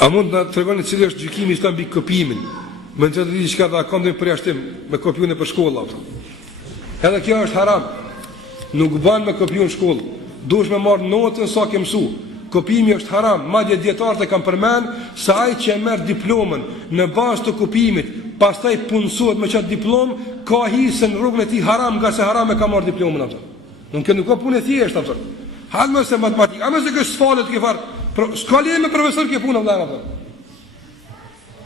A mund të tregoni cili është gjykimi islam mbi kopimin? Më të di diçka ta kam dhe përjashtim me kopjun e për shkolla. Edhe kjo është haram. Nuk ban me kopjun në shkollë. Duhesh me marr notën sa ke mësu. Kopimi është haram. Madje dietarët e kanë përmend se ai që merr diplomën në bazë të kopimit, pastaj punësohet me çat diplomë, ka hisën rrugën e tij haram, nga se haram e ka marr diplomën atë. Nuk ka punë thjesht atë. Halë se matematikë, a mëse që sfalet ke farë, s'ka lidhje me profesor ke punë vëllai atë.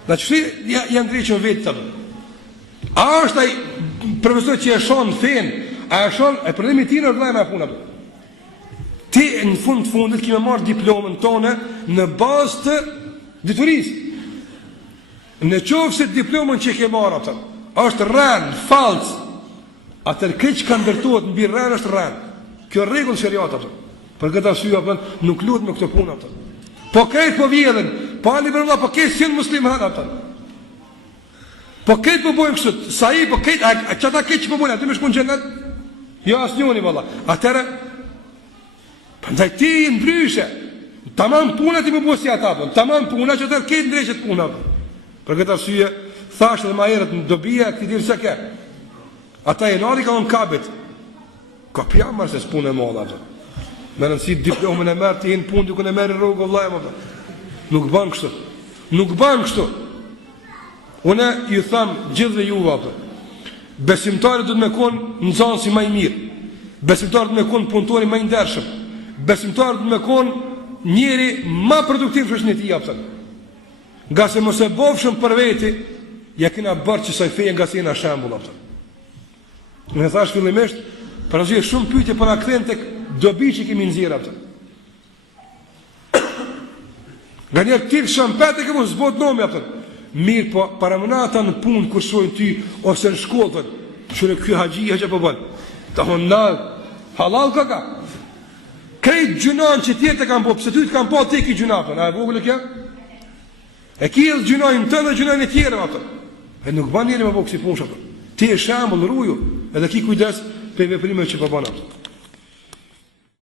Në që janë dreqën vetë të. A është ai profesor që e shonë fenë, a e shonë, e problemi ti në vëllai me punë atë. Ti në fundit kime marrë diplomën tonë në bazë të diturisë. Në qofë se diplomën që ke marrë atë, është rënë, falcë, atër këtë që ka ndërtuat në birë rënë është rënë. Kjo rregull shariat atë. Për këtë arsye apo nuk luhet me këtë punë atë. Po këtë po vjedhin, po ali për vëlla, po këtë sin musliman atë. Po këtë po bojnë kështu, sa i po këtë, çata këtë që po bojnë, aty më shkon në xhenet. Jo asnjëri vëlla. Atëra prandaj ti ndryshe. Tamam puna ti më bëu si ata apo. Tamam puna që të këtë ndryshe të puna. Për këtë arsye thashë edhe më herët në dobia këtë ditë se ke. Ata e nari ka unë kabet. Ka pjamër se s'punë e modha atë. Me nënësi diplomën e mërë të jenë punë duke në mërë rrugë vëllaj më të. Nuk banë kështu. Nuk banë kështu. Une ju thamë gjithve juve atë. Besimtarit du të me konë në zanë si maj mirë. Besimtarit du të me konë punëtori maj ndershëm. Besimtarit du të me konë njeri ma produktiv shështë një ti apëtën. Nga se mëse bofshëm për veti, ja kina bërë që saj feje nga se jena shembul apëtën. Në thash fillimisht, për ashe shumë pyetje për na kthen tek dobi që kemi nxjerrë atë. Nga një tillë shampete që mos zbot nomi atë. Mirë po, para mënata në punë kur shojnë ty ose në shkollë, shune ky haxhia që po bën. Ta honna halal ka. Krejt gjunan që tjetë kanë po, pse ty të kanë po ti ki gjunafën, a e vogël kjo? E kill gjunojnë të dhe gjunojnë e tjerë atë. E nuk ban njëri me po kësi punë atë. Ti e shembull rruju, edhe ki kujdes për veprimet që po bën atë.